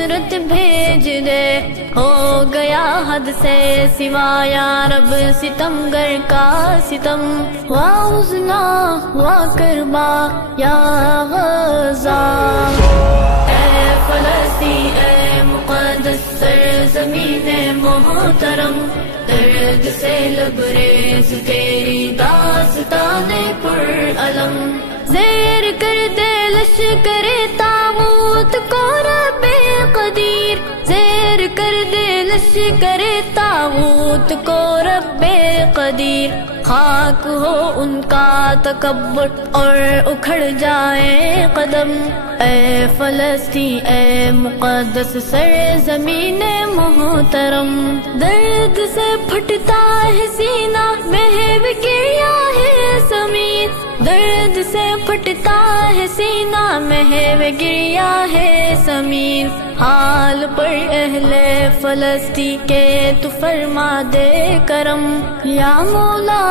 نصرت بھیج دے، ہو گیا حد سے سوا یا رب ستمگر کا ستم، ہوا حزنا ہوا کربا یا غزہ، اے فلسطین اے مقدس سرزمین محترم، درد سے لبریز تیری داستان پر علم، زیر کر دے لشکر طاغوت کو رب قدیر، زیر کر دے لشکر طاغوت کو رب قدیر، خاک ہو ان کا تکبر اور اکھڑ جائے قدم، اے فلسطین اے مقدس سرزمین محترم، درد سے پھٹتا ہے سینہ محو گریا ہے زمین، درد سے پھٹتا ہے سینہ محو گریا ہے زمین، حال پر اہل فلسطین کے تو فرما دے کرم یا مولا۔